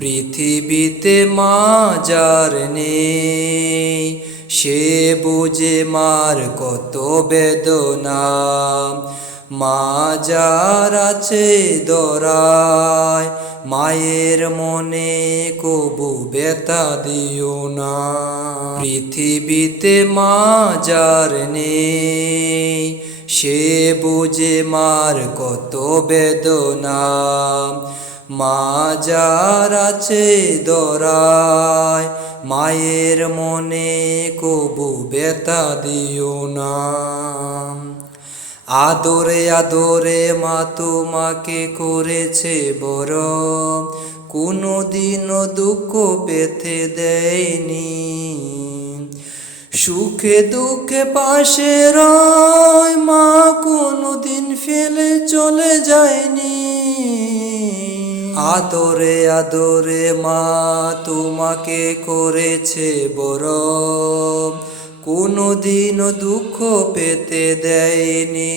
পৃথিবীতে মা যার নেই, সে বুঝে মার কত বেদনা। মা যার আছে ধরায়, মায়ের মনে কবু ব্যথা দিও না। পৃথিবীতে মা যার নেই, সে বুঝে মার কত বেদনা। মা যার আছে ধরায়, মায়ের মনে কবু ব্যথা দিও না। আদরে আদরে মা তোমাকে করেছে বড়, কোনোদিনও দুঃখ পেতে দেয়নি। সুখে দুঃখে পাশে রয়, মা কোনোদিন ফেলে চলে যায়নি। আদরে আদরে মা তোমাকে করেছে বড়, কোনোদিনও দুঃখ পেতে দেয়নি।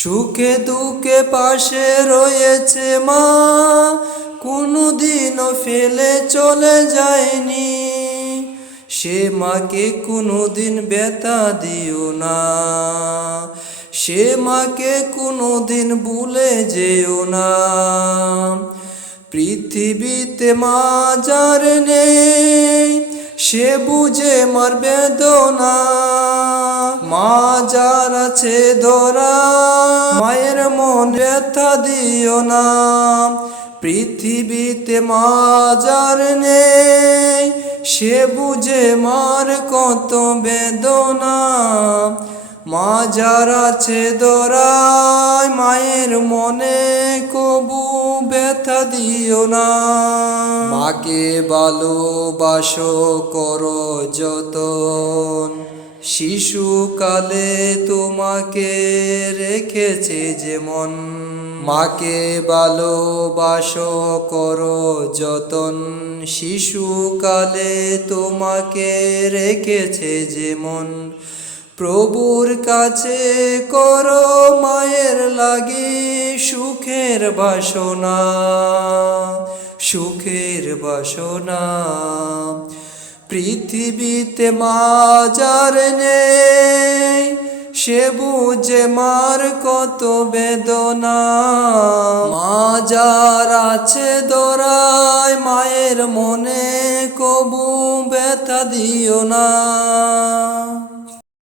সুখে দুঃখে পাশে রয়েছে মা, কোনোদিনও ফেলে চলে যায়নি। সে মাকে কোনোদিন ব্যথা দিও না, সে মাকে কোনোদিন ভুলে যেও না। পৃথিবীতে মা যার নেই, সে বুঝে মার বেদনা। মা যার আছে ধরা, মায়ের মন ব্যথা দিও না। পৃথিবীতে মা যার নেই, সে বুঝে মার কত বেদনা। মা যার আছে ধরায়, মায়ের মনে কবু ব্যথা দিও না। মাকে ভালোবাসো করো যতন, শিশুকালে তোমাকে রেখেছে যেমন। মাকে ভালোবাসো করো যতন, শিশুকালে তোমাকে রেখেছে যেমন। প্রভুর কাছে করো মায়ের লাগি সুখের বাসনা, সুখের বাসনা। পৃথিবীতে মা যার নেই, সে বুঝে মার কত বেদনা। মা যার আছে ধরায়, মায়ের মনে কবু ব্যথা দিও না।